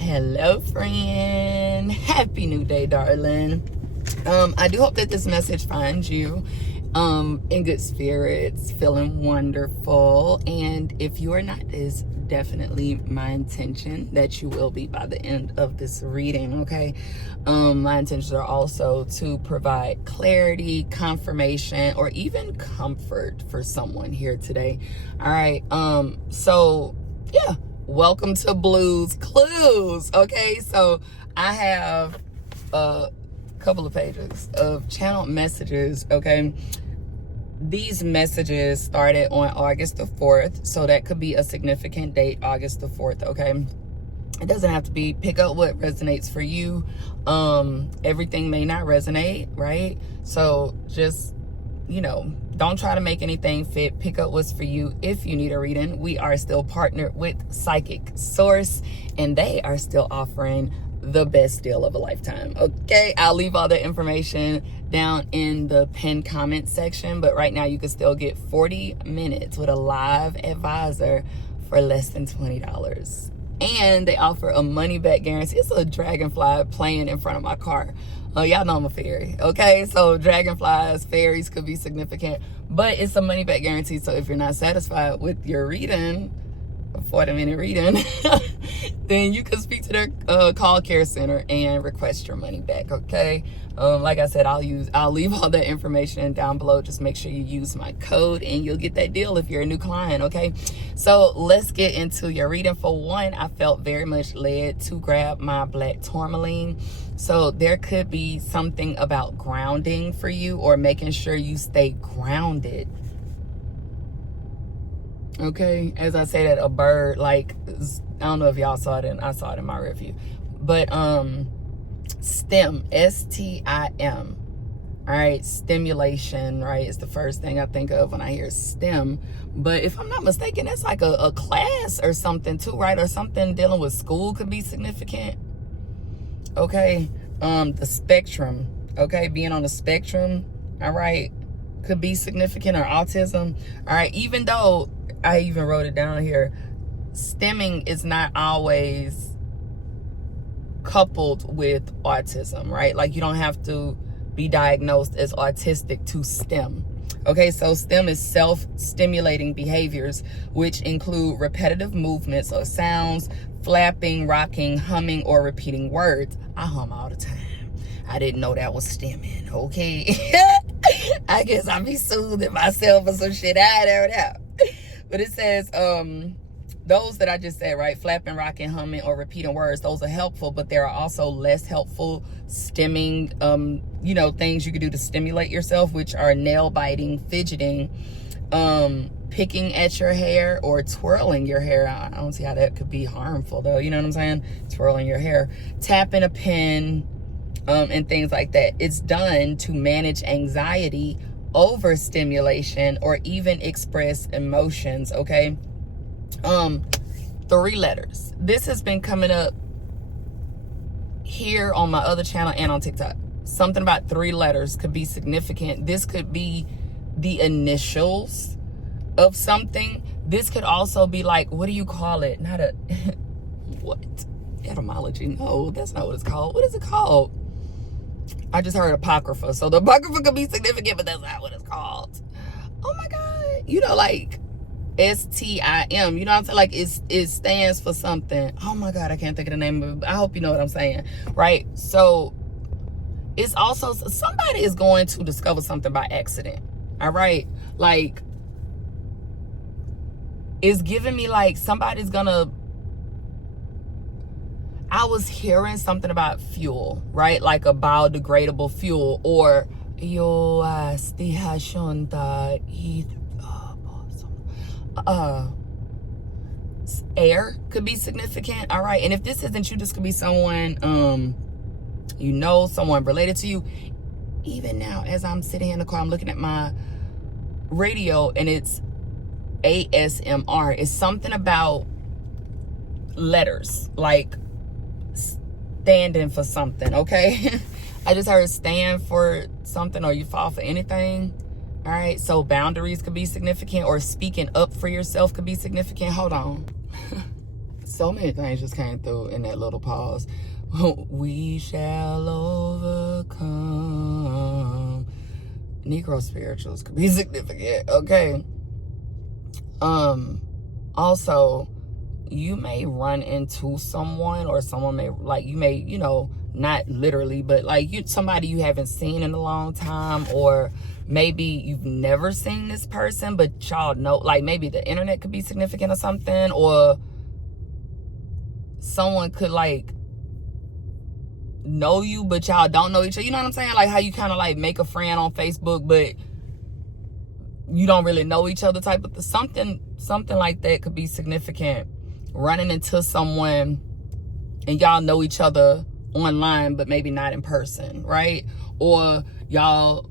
Hello, friend. Happy new day, darling. I do hope that this message finds you in good spirits, feeling wonderful. And if you are not, is definitely my intention that you will be by the end of this reading, okay? My intentions are also to provide clarity, confirmation, or even comfort for someone here today. All right. So yeah. Welcome to Blues Clues. Okay, so I have a couple of pages of channeled messages. Okay, these messages started on August the 4th, so that could be a significant date, August the 4th. Okay, it doesn't have to be. Pick up what resonates for you. Everything may not resonate, right? So just, don't try to make anything fit. Pick up what's for you. If you need a reading, we are still partnered with Psychic Source, and they are still offering the best deal of a lifetime. Okay, I'll leave all the information down in the pinned comment section, but right now you can still get 40 minutes with a live advisor for less than $20. And they offer a money back guarantee. It's a dragonfly playing in front of my car. Y'all know I'm a fairy, okay? So dragonflies, fairies could be significant, but it's a money back guarantee. So if you're not satisfied with your reading, a 40-minute reading, then you can speak to their call care center and request your money back, okay? Like I said, I'll leave all that information down below. Just make sure you use my code and you'll get that deal if you're a new client, okay? So let's get into your reading. For one, I felt very much led to grab my black tourmaline. So there could be something about grounding for you, or making sure you stay grounded. Okay, as I say that, a bird, like, I don't know if y'all saw it, and I saw it in my review, but STEM, S-T-I-M, all right, stimulation, right, is the first thing I think of when I hear STEM. But if I'm not mistaken, that's like a class or something too, right? Or something dealing with school could be significant. Okay, the spectrum, okay, being on the spectrum, all right, could be significant, or autism. All right, even though I even wrote it down here, stemming is not always coupled with autism, right? Like, you don't have to be diagnosed as autistic to STEM. Okay, so STEM is self-stimulating behaviors, which include repetitive movements or sounds, flapping, rocking, humming, or repeating words. I hum all the time. I didn't know that was stemming, okay? I guess I be soothing myself or some shit. I don't know. But it says, those that I just said, right? Flapping, rocking, humming, or repeating words. Those are helpful, but there are also less helpful stemming, things you could do to stimulate yourself, which are nail biting, fidgeting, picking at your hair, or twirling your hair. I don't see how that could be harmful, though. You know what I'm saying? Twirling your hair, tapping a pen, and things like that. It's done to manage anxiety, overstimulation, or even express emotions, okay? 3 letters. This has been coming up here on my other channel and on TikTok. Something about 3 letters could be significant. This could be the initials of something. This could also be like, what do you call it? Not a, what? Etymology? No, that's not what it's called. What is it called? I just heard Apocrypha. So the Apocrypha could be significant, but that's not what it's called. Oh my God. Like STIM, you know what I'm saying? Like, it stands for something. Oh my God, I can't think of the name of it. I hope you know what I'm saying, right? So it's also, somebody is going to discover something by accident, all right? Like, it's giving me like somebody's gonna, I was hearing something about fuel, right? Like a biodegradable fuel, or air could be significant, all right? And if this isn't you, this could be someone, someone related to you. Even now, as I'm sitting here in the car, I'm looking at my radio, and it's ASMR. It's something about letters, like standing for something, okay? I just heard stand for something, or you fall for anything. All right, so boundaries could be significant, or speaking up for yourself could be significant. Hold on. So many things just came through in that little pause. We shall overcome. Negro spirituals could be significant. Okay. Also, you may run into someone, or someone may, like, you may, you know, not literally, but like somebody you haven't seen in a long time, or maybe you've never seen this person, but y'all know, like maybe the internet could be significant or something, or someone could like know you, but y'all don't know each other. You know what I'm saying? Like how you kind of like make a friend on Facebook, but you don't really know each other type of something like that could be significant. Running into someone and y'all know each other online, but maybe not in person, right? Or y'all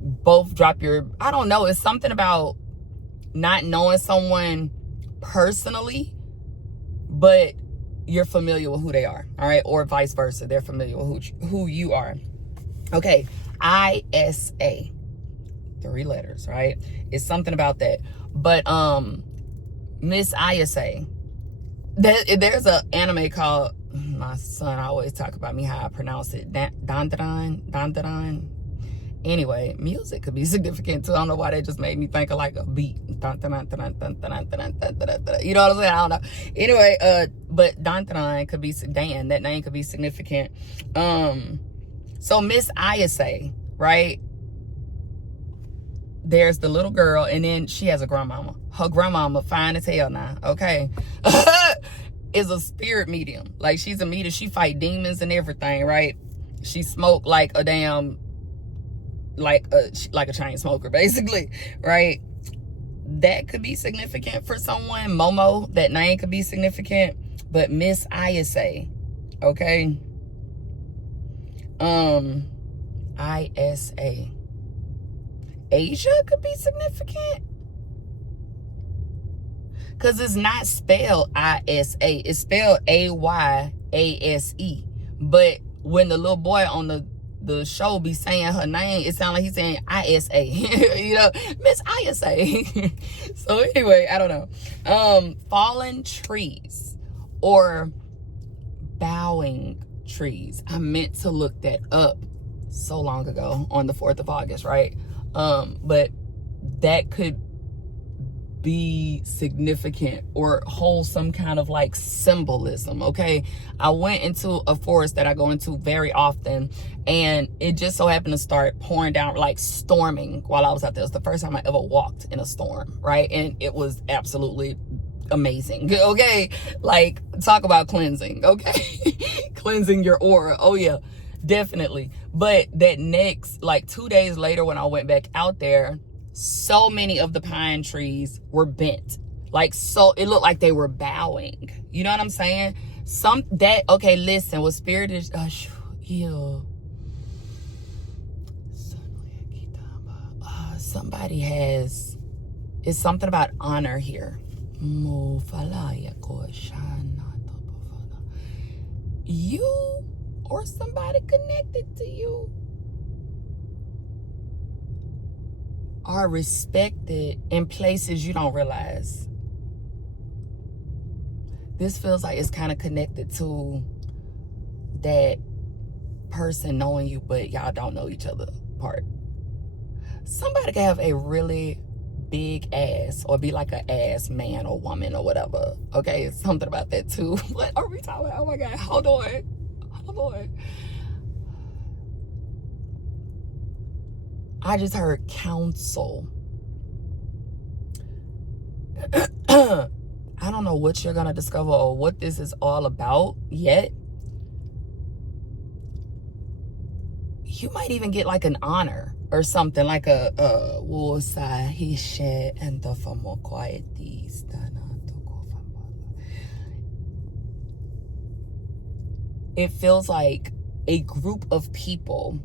both drop your, I don't know, it's something about not knowing someone personally, but you're familiar with who they are, all right? Or vice versa, they're familiar with who you are. Okay, ISA, 3 letters, right? It's something about that. But Miss ISA, there's an anime called, my son always talk about me how I pronounce it, Dandadan. Anyway, music could be significant too. I don't know why that just made me think of like a beat. You know what I'm saying? I don't know. Anyway, but Dandadan could be, Dan, that name could be significant. So Miss ISA, right? There's the little girl, and then she has a grandmama. Her grandmama, fine as hell now, okay? Is a spirit medium. Like, she's a medium. She fight demons and everything, right? She smoked like a damn, like a chain smoker, basically, right? That could be significant for someone. Momo, that name could be significant. But Miss ISA, okay? ISA. Asia could be significant. Because it's not spelled ISA. It's spelled AYASE. But when the little boy on the show be saying her name, it sounds like he's saying ISA. You know, Miss ISA. So anyway, I don't know. Fallen trees or bowing trees. I meant to look that up so long ago on the 4th of August, right? But that could be significant or hold some kind of like symbolism, okay? I went into a forest that I go into very often, and it just so happened to start pouring down, like storming while I was out there. It was the first time I ever walked in a storm, right? And it was absolutely amazing, okay? Like, talk about cleansing, okay? Cleansing your aura, oh yeah, definitely. But that next, like 2 days later when I went back out there, so many of the pine trees were bent. Like, so it looked like they were bowing. You know what I'm saying? Okay, listen, what spirit is, somebody has, it's something about honor here. You or somebody connected to you are respected in places you don't realize. This feels like it's kind of connected to that person knowing you, but y'all don't know each other part. Somebody can have a really big ass or be like an ass man or woman or whatever. Okay, it's something about that too. What are we talking about? Oh my God, hold on. I just heard counsel. I don't know what you're gonna discover or what this is all about yet. You might even get like an honor or something, like a it feels like a group of people.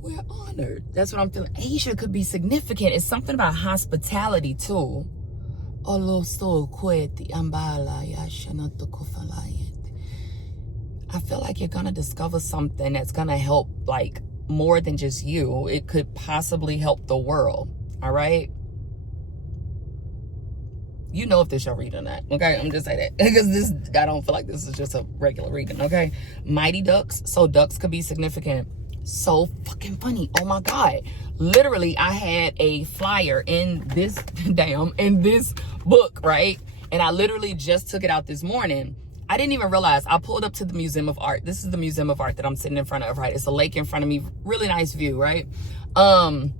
We're honored. That's what I'm feeling. Asia could be significant. It's something about hospitality too. I feel like you're gonna discover something that's gonna help, like, more than just you. It could possibly help the world. All right. You know if this your reading or not, okay? I'm just saying that because this, I don't feel like this is just a regular reading, okay? Mighty ducks. So ducks could be significant. So fucking funny. Oh my God. Literally, I had a flyer in this in this book, right? And I literally just took it out this morning. I didn't even realize. I pulled up to the Museum of Art. This is the Museum of Art that I'm sitting in front of, right? It's a lake in front of me. Really nice view, right? The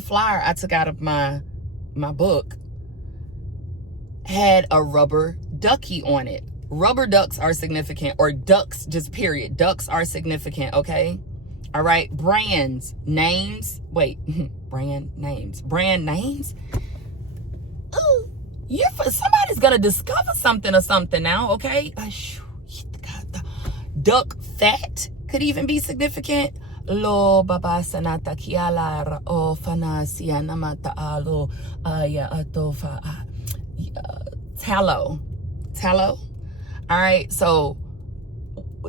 flyer I took out of my book had a rubber ducky on it. Rubber ducks are significant, or ducks, just period. Ducks are significant, okay? All right. Brands, names. Wait, brand names. Ooh, somebody's gonna discover something or something now, okay? Duck fat could even be significant. Lo baba sanata kiala o fana sianamata alo aya atofa tallow. All right, so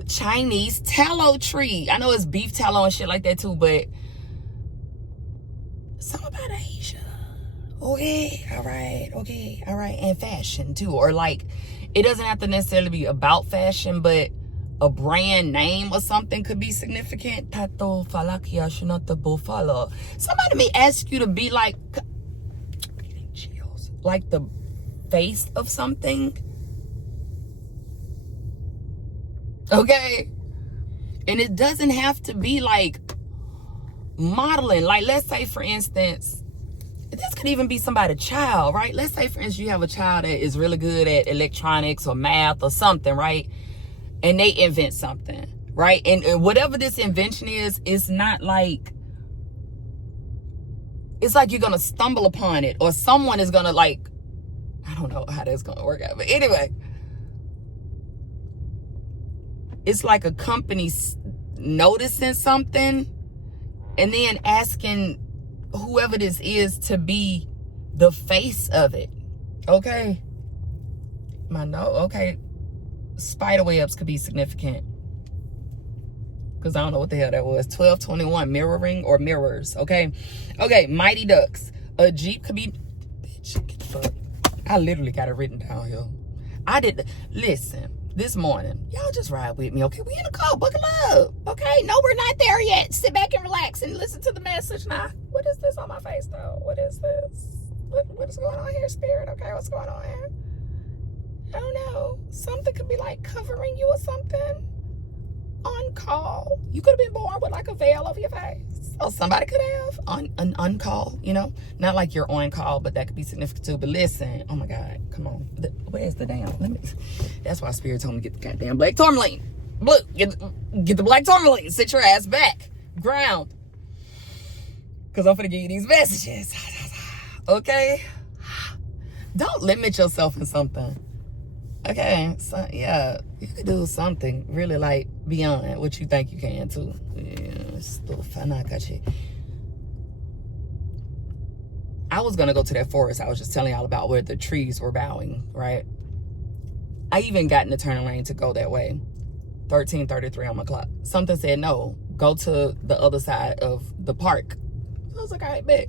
Chinese tallow tree. I know it's beef tallow and shit like that too, but something about Asia. Okay, all right, and fashion too, or like, it doesn't have to necessarily be about fashion, but a brand name or something could be significant. Tato falakia shinota bofala. Somebody may ask you to be like the face of something. Okay? And it doesn't have to be like modeling. Like, let's say, for instance, this could even be somebody's child, right? Let's say, for instance, you have a child that is really good at electronics or math or something, right? And they invent something, right? And whatever this invention is, it's not like, it's like you're going to stumble upon it, or someone is going to, like, I don't know how that's going to work out. But anyway, it's like a company noticing something and then asking whoever this is to be the face of it. Okay. Okay. Spider webs could be significant. Because I don't know what the hell that was. 1221, mirroring or mirrors. Okay. Okay. Mighty ducks. A Jeep could be. Bitch, get the fuck. I literally got it written down here. Listen, this morning, y'all just ride with me, okay? We in a car, buckle up, okay? No, we're not there yet. Sit back and relax and listen to the message now. What is this on my face, though? What is this? What is going on here, Spirit? Okay, what's going on here? I don't know. Something could be like covering you or something. On call. You could have been born with like a veil over your face. Oh, somebody could have on call, you know? Not like you're on call, but that could be significant too. But listen, oh my God, come on. Where's the damn? That's why Spirit told me to get the goddamn black tourmaline. Look, get the black tourmaline. Sit your ass back. Ground. Because I'm finna give you these messages. Okay? Don't limit yourself in something. Okay, so yeah, you could do something really like beyond what you think you can too. I was gonna go to that forest I was just telling y'all about, where the trees were bowing, right? I even got in the turning lane to go that way. 13:33 on my clock. Something said no, go to the other side of the park. So I was like, all right, bet.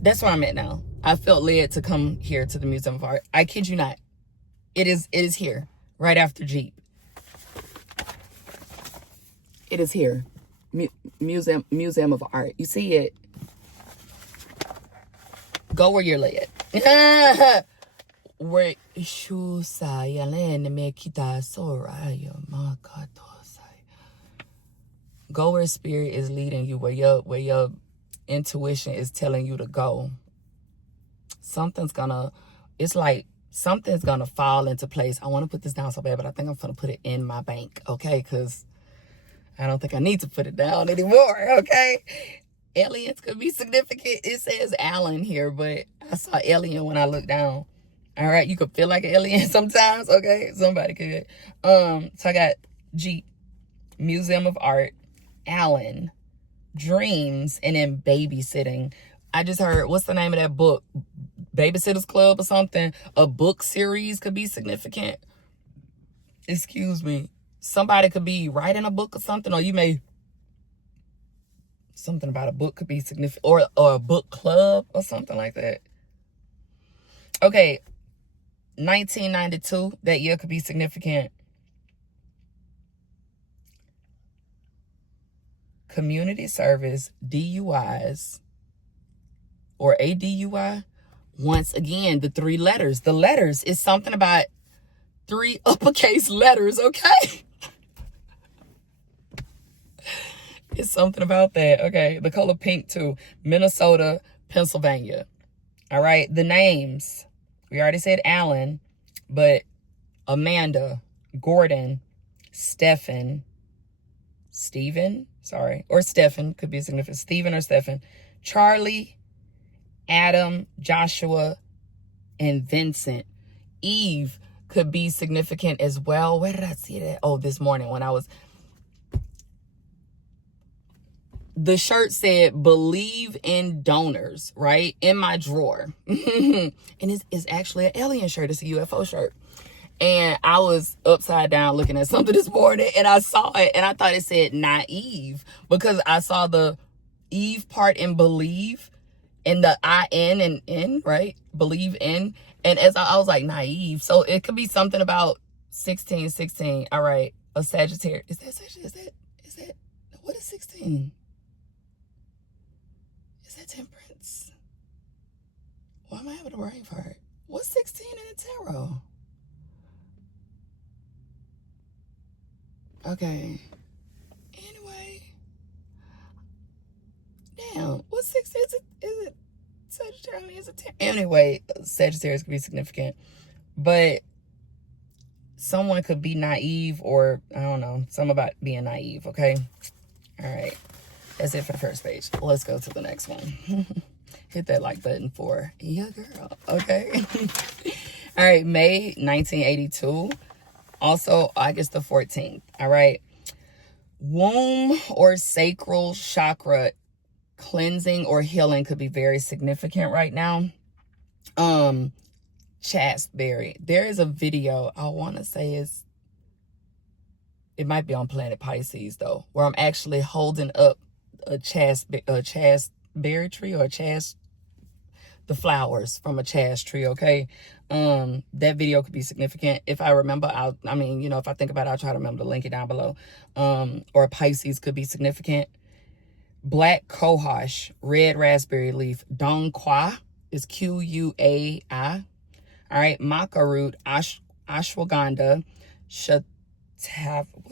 That's where I'm at now. I felt led to come here to the Museum of Art. I kid you not. It is here, right after Jeep. It is here. Museum of Art. You see it? Go where you're led. Where go where Spirit is leading you, where your intuition is telling you to go. Something's gonna fall into place. I want to put this down so bad, but I think I'm going to put it in my bank, okay? Because I don't think I need to put it down anymore, okay? Aliens could be significant. It says Alan here, but I saw alien when I looked down. All right, you could feel like an alien sometimes, okay? Somebody could. So I got Jeep, Museum of Art, Alan, Dreams, and then babysitting. I just heard, what's the name of that book? Babysitter's Club or something. A book series could be significant. Excuse me. Somebody could be writing a book or something, or you may, something about a book could be significant, or a book club or something like that. Okay, 1992, that year could be significant. Community service, DUIs, or a DUI. Once again, the three letters. The letters is something about 3 uppercase letters, okay? It's something about that, okay? The color pink, too. Minnesota, Pennsylvania. All right, the names. We already said Alan, but Amanda, Gordon, Stephen, or Stephen, could be significant. Stephen or Stephen. Charlie, Adam, Joshua, and Vincent. Eve could be significant as well. Where did I see that? Oh, this morning when I was... The shirt said, believe in donors, right? In my drawer. And it's actually an alien shirt. It's a UFO shirt. And I was upside down looking at something this morning, and I saw it, and I thought it said naive, because I saw the Eve part in believe, and the I-N and N, right? Believe in. And as I was like, naive. So it could be something about 16. All right. A Sagittarius. Is that, what is 16? Is that temperance? Why am I having a brain fart? What's 16 in the tarot? Okay. Anyway. Damn. What's 16? Is it Sagittarius? I mean, is it anyway, Sagittarius could be significant. But someone could be naive, or I don't know, something about being naive, okay? All right. That's it for the first page. Let's go to the next one. Hit that like button for your girl, okay? All right, May 1982. Also, August the 14th, all right? Womb or sacral chakra cleansing or healing could be very significant right now. Chastberry. There is a video, I want to say it might be on Planet Pisces, though, where I'm actually holding up a chastberry tree, or the flowers from a chast tree, okay? That video could be significant. If I remember, if I think about it, I'll try to remember to link it down below. Or Pisces could be significant. Black cohosh, red raspberry leaf, dong qua is Quai. All right, maca root, ashwagandha, Shatavia.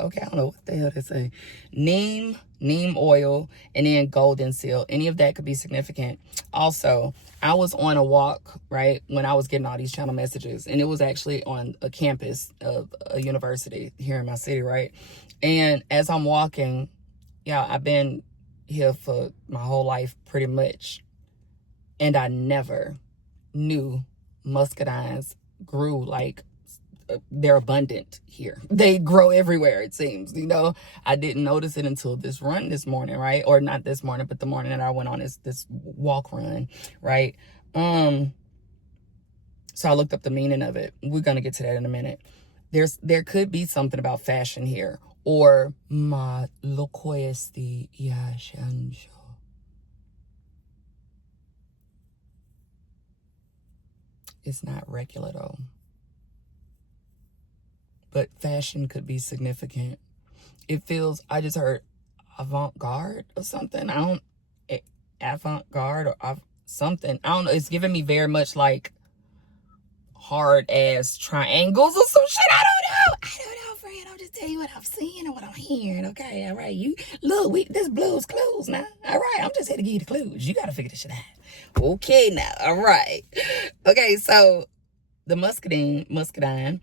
Okay, I don't know what the hell they say. Neem oil, and then golden seal. Any of that could be significant. Also, I was on a walk, right, when I was getting all these channel messages, and it was actually on a campus of a university here in my city, right? And as I'm walking, I've been here for my whole life pretty much, and I never knew muscadines grew like they're abundant here. They grow everywhere, it seems, I didn't notice it until this run this morning, right? Or not this morning, but the morning that I went on this walk run, right? So I looked up the meaning of it. We're going to get to that in a minute. There could be something about fashion here, or ma lokoesti yashansho. It's not regular though. But fashion could be significant. It feels, I just heard avant-garde or something. Avant-garde or something. I don't know. It's giving me very much like hard ass triangles or some shit. I don't know, friend. I'll just tell you what I'm seeing and what I'm hearing. Okay, all right. You look, this Blue's Clues now. All right, I'm just here to give you the clues. You got to figure this shit out. Okay, now. All right. Okay, so the muscadine,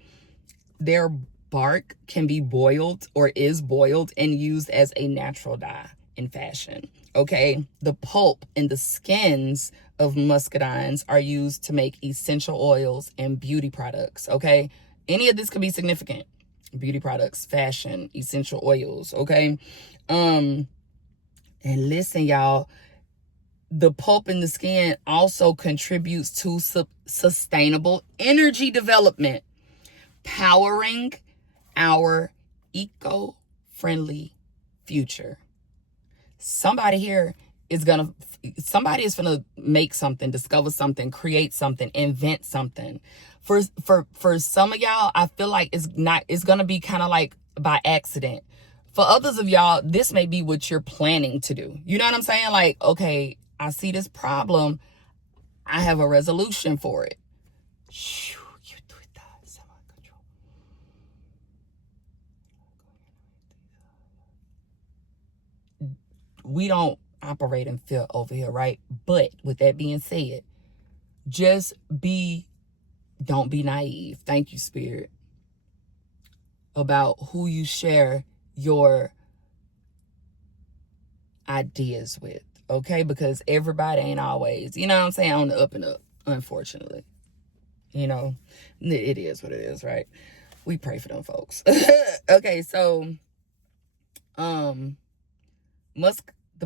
their bark can be boiled or is boiled and used as a natural dye in fashion, okay? The pulp and the skins of muscadines are used to make essential oils and beauty products, okay? Any of this could be significant. Beauty products, fashion, essential oils, okay? And listen, y'all, the pulp in the skin also contributes to sustainable energy development, powering our eco-friendly future. somebody here is gonna, somebody is gonna make something, discover something, create something, invent something. For some of y'all, I feel like it's gonna be kind of like by accident. For others of y'all, this may be what you're planning to do. You know what I'm saying? Like, okay, I see this problem, I have a resolution for it. We don't operate in fear over here, right? But with that being said, don't be naive. Thank you, Spirit. About who you share your ideas with, okay? Because everybody ain't always, you know what I'm saying, on the up and up, unfortunately. You know, it is what it is, right? We pray for them folks. Okay, so the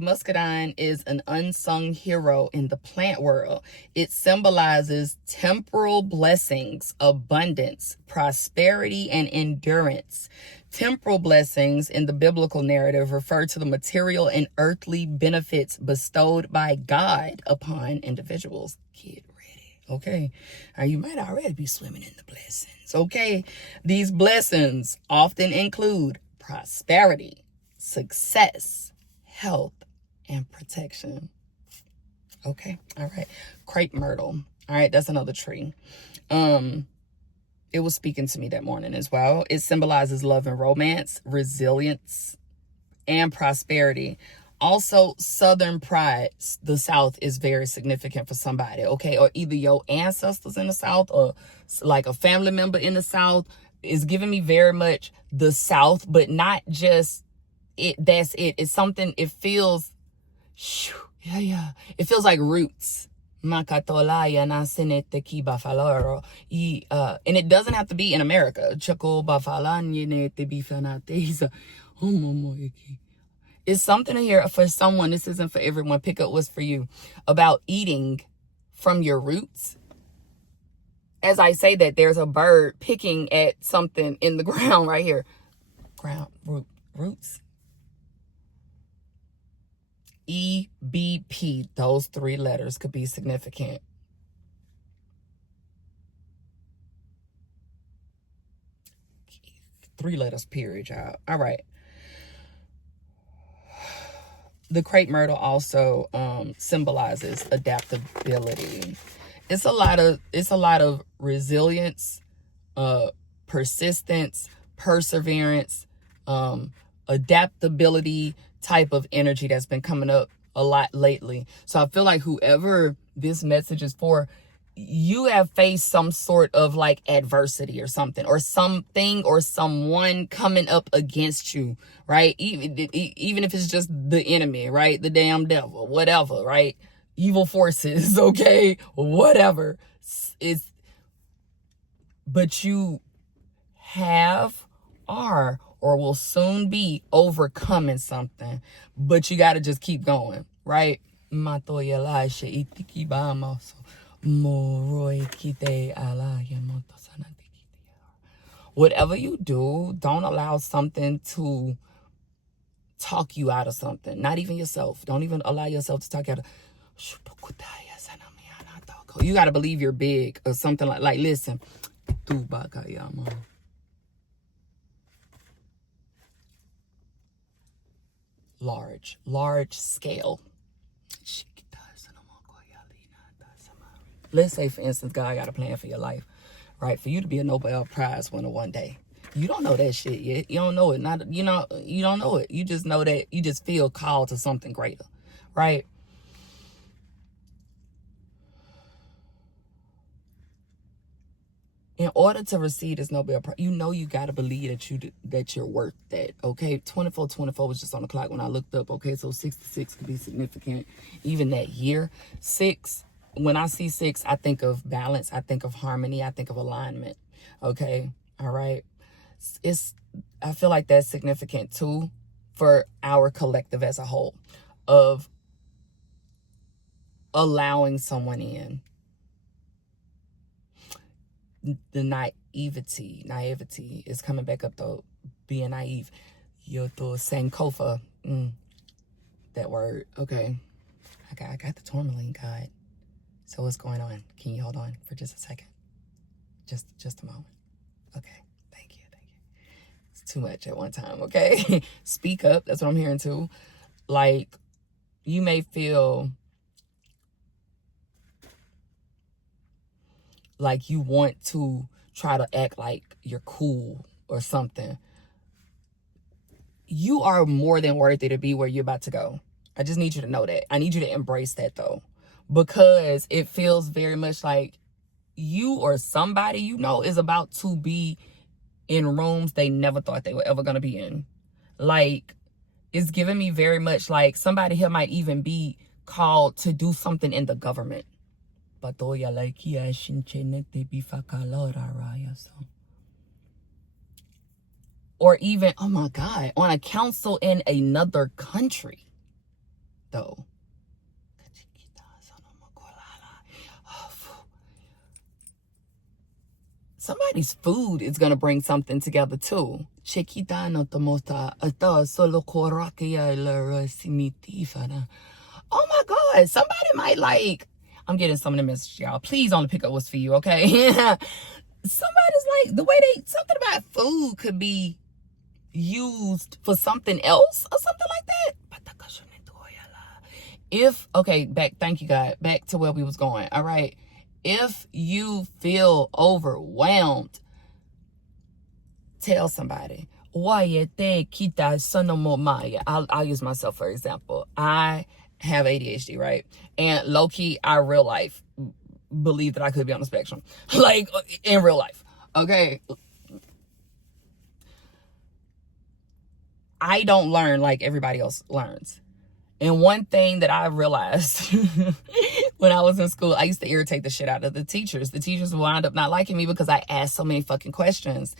muscadine is an unsung hero in the plant world. It symbolizes temporal blessings, abundance, prosperity, and endurance. Temporal blessings in the biblical narrative refer to the material and earthly benefits bestowed by God upon individuals. Get ready, okay? Now, you might already be swimming in the blessings, okay? These blessings often include prosperity, success, health, and protection. Okay, all right. Crepe myrtle. All right, that's another tree. It was speaking to me that morning as well. It symbolizes love and romance, resilience, and prosperity. Also, Southern pride. The South is very significant for somebody, okay? Or either your ancestors in the South or like a family member in the South is giving me very much the South, but not just it. That's it. It's something, it feels, it feels like roots. And it doesn't have to be in America. It's something here for someone. This isn't for everyone. Pick up what's for you. About eating from your roots. As I say that, there's a bird picking at something in the ground right here. Roots. EBP, those 3 letters could be significant. Three letters, period, y'all. All right. The crepe myrtle also symbolizes adaptability. It's a lot of resilience, persistence, perseverance, adaptability type of energy that's been coming up a lot lately. So I feel like whoever this message is for, you have faced some sort of like adversity or something, or something or someone coming up against you, right? Even if it's just the enemy, right? The damn devil, whatever, right? Evil forces, okay? Whatever. But you are or will soon be overcoming something, but you got to just keep going, right? Whatever you do, don't allow something to talk you out of something. Not even yourself. Don't even allow yourself to talk you out of. You got to believe you're big or something like listen. Large scale. Let's say, for instance, God got a plan for your life, right? For you to be a Nobel Prize winner one day. You don't know that shit yet. You don't know it. You don't know it. You just know that you just feel called to something greater, right? In order to receive this Nobel Prize, you got to believe that you're worth that, okay? 24 was just on the clock when I looked up, okay? So 66 could be significant. Even that year. 6, when I see 6, I think of balance. I think of harmony. I think of alignment, okay? All right? I feel like that's significant, too, for our collective as a whole, of allowing someone in. The naivety is coming back up, though. Being naive. Sankofa. that word. Okay. I got the tourmaline, God. So what's going on? Can you hold on for just a second? Just a moment. Okay. Thank you. It's too much at one time, okay? Speak up. That's what I'm hearing too. Like, you may feel like you want to try to act like you're cool or something. You are more than worthy to be where you're about to go. I just need you to know that. I need you to embrace that though, because it feels very much like you or somebody you know is about to be in rooms they never thought they were ever going to be in. Like, it's giving me very much like somebody here might even be called to do something in the government. Or even, oh my God, on a council in another country, though. Somebody's food is going to bring something together too. Oh my God, somebody might like, I'm getting some of the messages, y'all. Please only pick up what's for you, okay? Somebody's like, the way something about food could be used for something else or something like that. Thank you, God. Back to where we was going, all right? If you feel overwhelmed, tell somebody. I'll use myself for example. I have ADHD, right? And low-key, I real life believe that I could be on the spectrum. Like, in real life, okay? I don't learn like everybody else learns. And one thing that I realized when I was in school, I used to irritate the shit out of the teachers. The teachers would wind up not liking me because I asked so many fucking questions.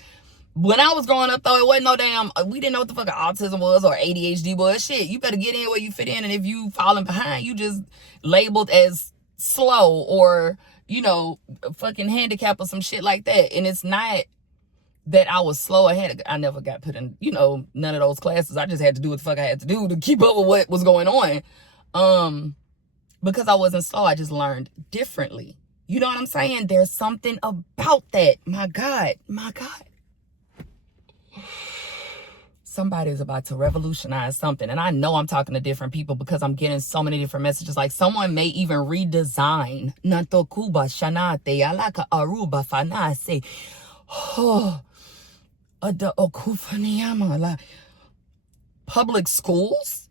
When I was growing up, though, it wasn't no damn, we didn't know what the fuck autism was or ADHD was. Shit, you better get in where you fit in. And if you falling behind, you just labeled as slow or, you know, fucking handicap or some shit like that. And it's not that I was slow. I never got put in, you know, none of those classes. I just had to do what the fuck I had to do to keep up with what was going on. Because I wasn't slow, I just learned differently. You know what I'm saying? There's something about that. My God. Somebody's about to revolutionize something. And I know I'm talking to different people because I'm getting so many different messages. Like, someone may even redesign Nantokuba Shanate Alaka Aruba Fanase. Public schools.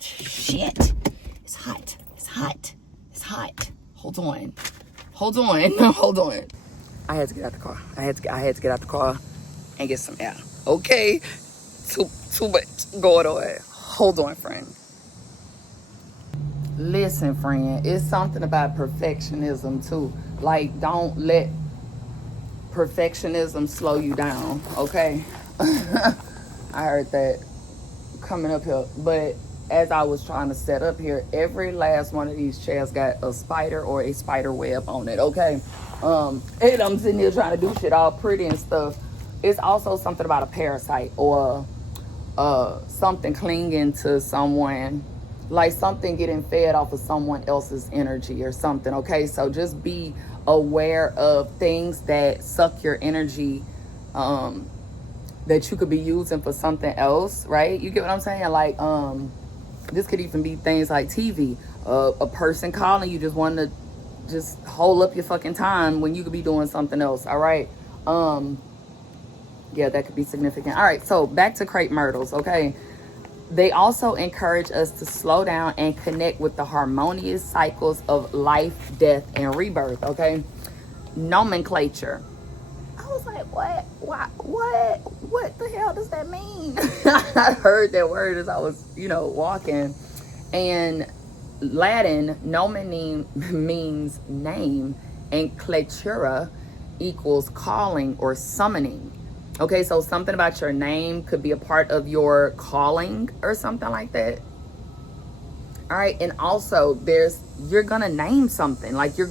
Shit. It's hot. Hold on. I had to get out the car. I had to get out the car and get some air. Okay. Too much going on. Hold on, friend. Listen, friend, it's something about perfectionism too. Like, don't let perfectionism slow you down, okay? I heard that coming up here. But as I was trying to set up here, every last one of these chairs got a spider or a spider web on it, okay? And I'm sitting here trying to do shit all pretty and stuff. It's also something about a parasite or something clinging to someone, like something getting fed off of someone else's energy or something, okay? So just be aware of things that suck your energy, that you could be using for something else, right? You get what I'm saying? Like, this could even be things like TV, a person calling you just wanting to just hold up your fucking time when you could be doing something else, all right? Yeah, that could be significant. All right, so back to crepe myrtles, okay? They also encourage us to slow down and connect with the harmonious cycles of life, death, and rebirth, okay? Nomenclature. I was like, what the hell does that mean? I heard that word as I was, walking. And Latin, nomen means name, and cletura equals calling or summoning. Okay, so something about your name could be a part of your calling or something like that. All right, and also you're gonna name something. Like you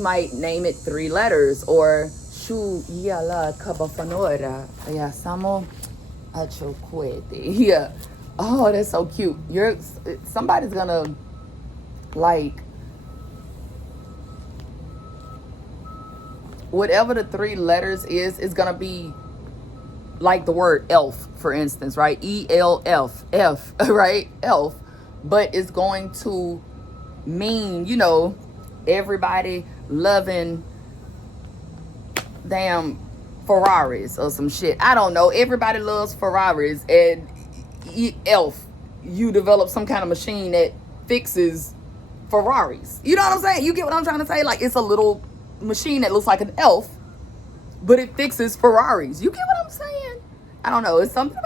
might name it 3 letters, or shu yala kabafanora yasamo achokwete. Yeah. Oh, that's so cute. Somebody's gonna, like, whatever the 3 letters is gonna be like the word elf, for instance, right? ELF, F, right? Elf. But it's going to mean, everybody loving damn Ferraris or some shit. I don't know. Everybody loves Ferraris, and elf, you develop some kind of machine that fixes Ferraris. You know what I'm saying? You get what I'm trying to say? Like, it's a little machine that looks like an elf, but it fixes Ferraris. You get what I'm saying? I don't know. It's something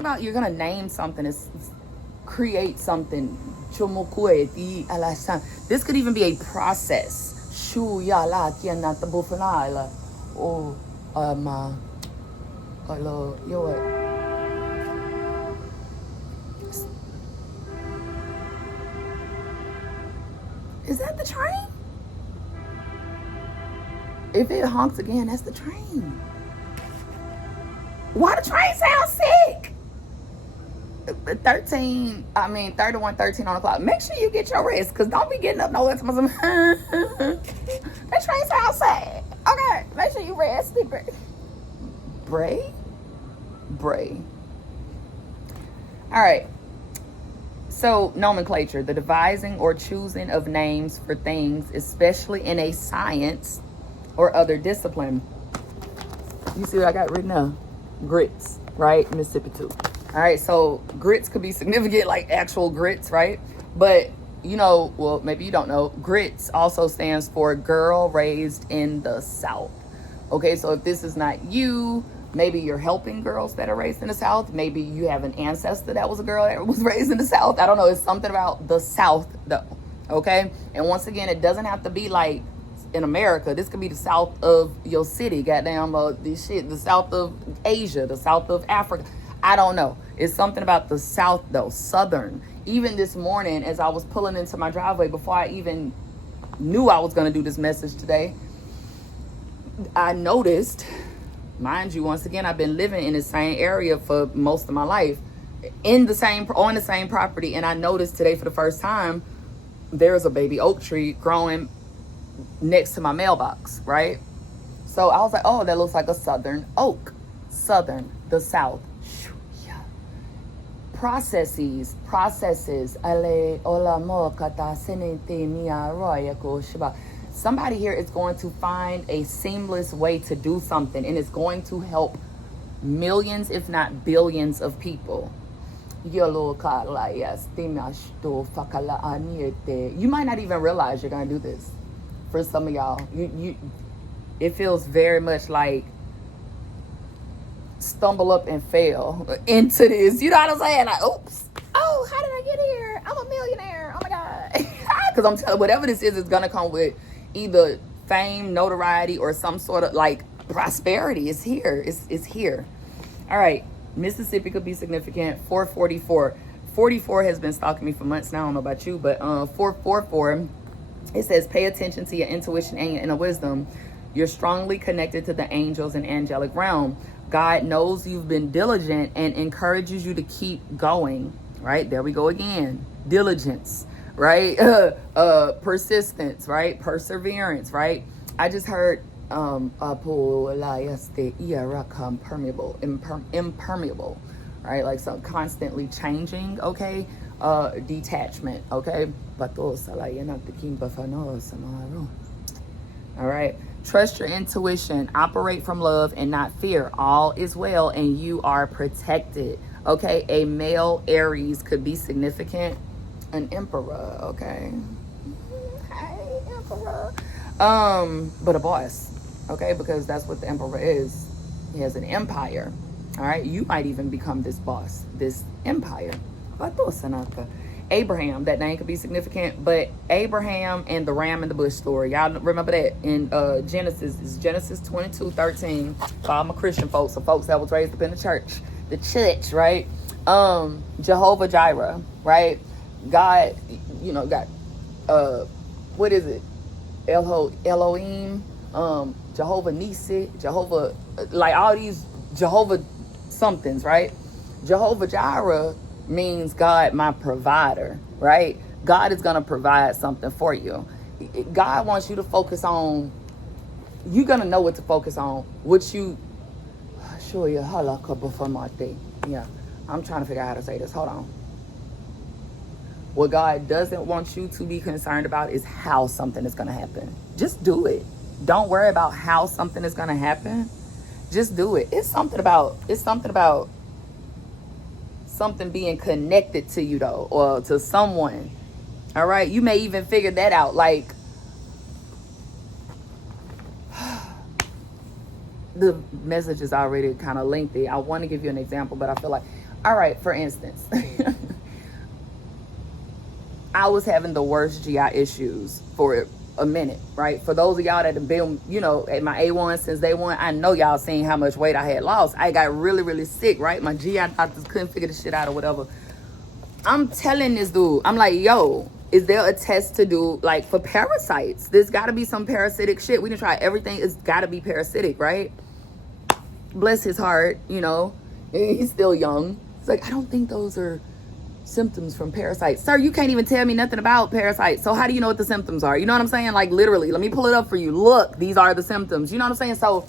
about you're gonna name something. It's create something. This could even be a process. Is that the train? If it honks again, that's the train. Why the train sound sick? 31:13 on the clock. Make sure you get your rest, because don't be getting up no less. That train sounds sad. Okay, make sure you rest. Bray. All right. So, nomenclature, the devising or choosing of names for things, especially in a science or other discipline. You see what I got written now? Grits, right? Mississippi too. All right, so grits could be significant, like actual grits, right? But, well, maybe you don't know, grits also stands for girl raised in the South. Okay, so if this is not you, maybe you're helping girls that are raised in the South. Maybe you have an ancestor that was a girl that was raised in the South. I don't know. It's something about the South, though. Okay? And once again, it doesn't have to be like in America. This could be the South of your city. Goddamn, the South of Asia, the South of Africa. I don't know. It's something about the South, though. Southern. Even this morning, as I was pulling into my driveway, before I even knew I was going to do this message today, I noticed, mind you, once again, I've been living in the same area for most of my life, on the same property, and I noticed today for the first time, there's a baby oak tree growing next to my mailbox, right? So I was like, oh, that looks like a southern oak. Southern, the South. Processes. Somebody here is going to find a seamless way to do something, and it's going to help millions, if not billions, of people. You might not even realize you're going to do this. For some of y'all, it feels very much like stumble up and fail into this. You know what I'm saying? Like, oops. Oh, how did I get here? I'm a millionaire. Oh my God. Because I'm telling, whatever this is going to come with either fame, notoriety, or some sort of like prosperity. It's here. It's here. All right. Mississippi could be significant. 444. 44 has been stalking me for months now. I don't know about you, but 444, it says pay attention to your intuition and your inner wisdom. You're strongly connected to the angels and angelic realm. God knows you've been diligent and encourages you to keep going. Right? There we go again. Diligence. Right? Persistence. Right? Perseverance. Right? I just heard impermeable. Right? Like some constantly changing. Okay? Detachment. Okay? All right. Trust your intuition. Operate from love and not fear. All is well and you are protected. Okay. A male Aries could be significant. An emperor. Okay. Hey, emperor. But a boss. Okay. Because that's what the emperor is. He has an empire. All right. You might even become this boss, this empire. Abraham, that name could be significant, but Abraham and the ram in the bush story, y'all remember that in Genesis? It's Genesis 22:13. For all my Christian folks, or folks that was raised up in the church, right? Jehovah Jireh, right? God, got what is it? Elohim, Jehovah Nisi, Jehovah, like all these Jehovah somethings, right? Jehovah Jireh means God my provider, right? God is going to provide something for you. God wants you to focus on, you're going to know what to focus on. What you, sure, yeah, yeah, I'm trying to figure out how to say this. Hold on. What God doesn't want you to be concerned about is how something is going to happen. Just do it. Don't worry about how something is going to happen. Just do it. It's something about something being connected to you though, or to someone. All right. You may even figure that out. Like, the message is already kind of lengthy. I want to give you an example, but I feel like, all right, for instance, I was having the worst GI issues for a minute, right? For those of y'all that have been, you know, at my A1 since day one, I know y'all seen how much weight I had lost. I got really, really sick, right? My GI doctors couldn't figure this shit out or whatever. I'm telling this dude, I'm like, yo, is there a test to do, like, for parasites? There's got to be some parasitic shit. We done try everything. It's got to be parasitic, right? Bless his heart, you know. He's still young. It's like, I don't think those are symptoms from parasites. Sir, you can't even tell me nothing about parasites. So how do you know what the symptoms are? You know what I'm saying? Like, literally, let me pull it up for you. Look, these are the symptoms. You know what I'm saying? So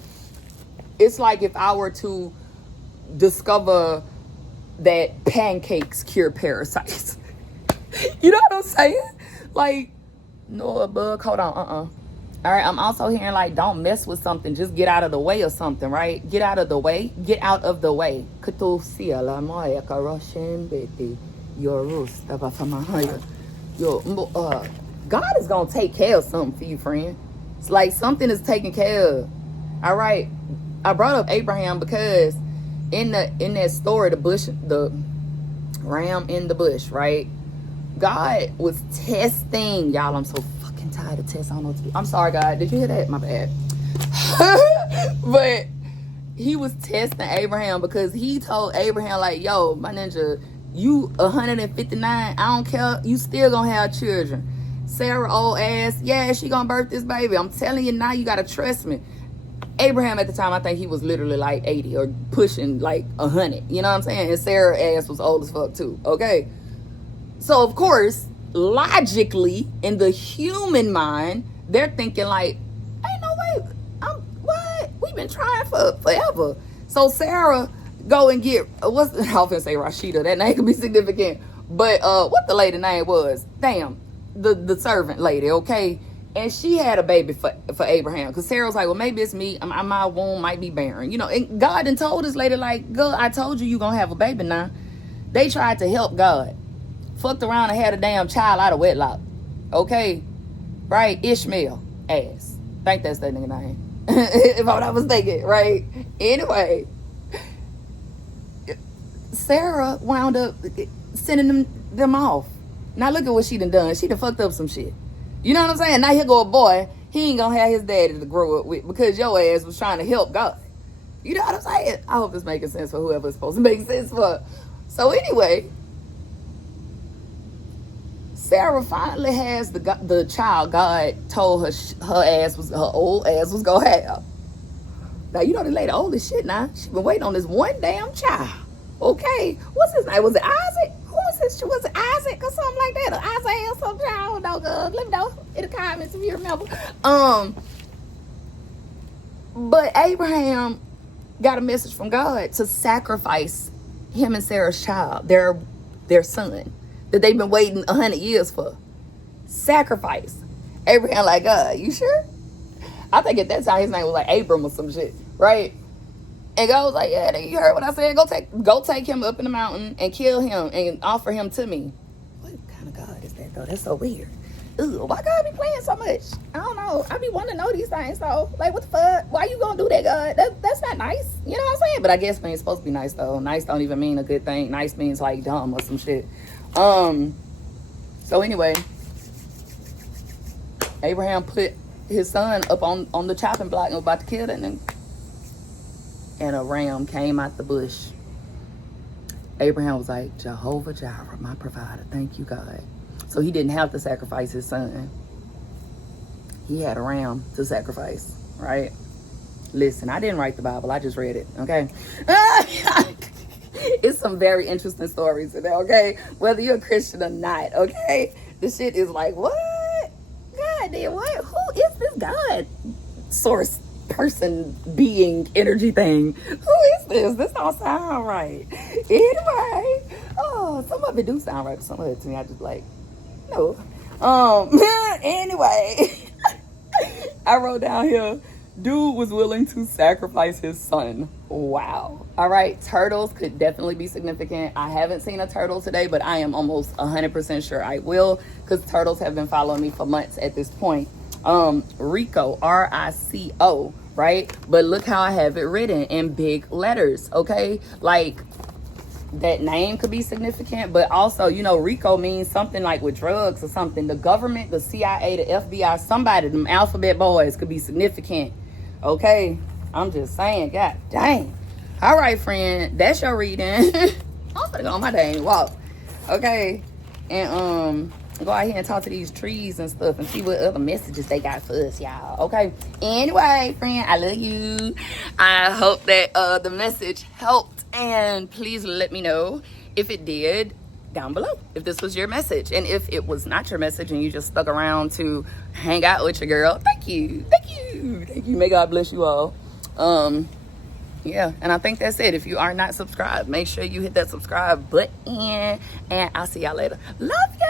it's like if I were to discover that pancakes cure parasites. You know what I'm saying? Like, no, bug, hold on, All right, I'm also hearing, like, don't mess with something. Just get out of the way of something, right? Get out of the way. Get out of the way. God is going to take care of something for you, friend. It's like something is taken care of. All right. I brought up Abraham because in that story, the ram in the bush, right? God was testing. Y'all, I'm so fucking tired of tests. I don't know what to do. I'm sorry, God. Did you hear that? My bad. But he was testing Abraham because he told Abraham, like, yo, my ninja, you 159, I don't care, you still gonna have children. Sarah, old ass, yeah, she gonna birth this baby. I'm telling you now, you gotta trust me. Abraham at the time, I think he was literally like 80 or pushing like 100. You know what I'm saying? And Sarah ass was old as fuck too. Okay. So of course, logically, in the human mind, they're thinking like, ain't no way, what? We've been trying for forever. So Sarah go and get, I was gonna say Rashida, that name could be significant. But what the lady name was, damn, the servant lady, okay? And she had a baby for Abraham. Because Sarah was like, well, maybe it's me. My womb might be barren. You know, and God done told this lady, like, girl, I told you going to have a baby now. They tried to help God. Fucked around and had a damn child out of wedlock. Okay? Right? Ishmael. Ass. I think that's that nigga name. If I'm not mistaken. Right? Anyway. Sarah wound up sending them off. Now look at what she done. She done fucked up some shit. You know what I'm saying? Now here go a boy. He ain't gonna have his daddy to grow up with because your ass was trying to help God. You know what I'm saying? I hope it's making sense for whoever it's supposed to make sense for. So anyway, Sarah finally has the child God told her old ass was gonna have. Now you know the lady old as shit now. She been waiting on this one damn child. Okay, what's his name? Was it Isaac? Was it Isaac or something like that? Or Isaiah or something? I don't know, girl. Let me know in the comments if you remember. But Abraham got a message from God to sacrifice him and Sarah's child, their son, that they've been waiting 100 years for. Sacrifice. Abraham like, God, you sure? I think at that time his name was like Abram or some shit, right? And God was like, yeah, you heard what I said. Go take him up in the mountain and kill him and offer him to me. What kind of God is that, though? That's so weird. Ugh, why God be playing so much? I don't know. I be wanting to know these things, though. Like, what the fuck? Why you gonna do that, God? That's not nice. You know what I'm saying? But I guess when it's supposed to be nice, though. Nice don't even mean a good thing. Nice means, like, dumb or some shit. So anyway, Abraham put his son up on the chopping block and was about to kill that nigga. And a ram came out the bush. Abraham was like, Jehovah Jireh, my provider. Thank you, God. So he didn't have to sacrifice his son. He had a ram to sacrifice, right? Listen, I didn't write the Bible. I just read it, okay? It's some very interesting stories in there, okay? Whether you're a Christian or not, okay? This shit is like, what? God damn, what? Who is this God? Source, person, being, energy thing. Who is this? This don't sound right. Anyway, some of it do sound right, but some of it to me, I just like, no. Anyway, I wrote down here, dude was willing to sacrifice his son. Wow. All right, turtles could definitely be significant. I haven't seen a turtle today, but I am almost 100% sure I will, because turtles have been following me for months at this point. Rico, R-I-C-O, right? But look how I have it written in big letters, okay? Like, that name could be significant, but also, you know, Rico means something like with drugs or something. The government, the CIA, the FBI, somebody, them alphabet boys could be significant, okay? I'm just saying, god dang. All right, friend, that's your reading. I'm gonna go on my dang walk, okay? And go out here and talk to these trees and stuff and see what other messages they got for us, y'all, okay? Anyway, friend, I love you. I hope that the message helped, and please let me know if it did down below, if this was your message. And if it was not your message and you just stuck around to hang out with your girl, thank you. May God bless you all. Yeah, and I think that's it. If you are not subscribed, make sure you hit that subscribe button, and I'll see y'all later. Love ya.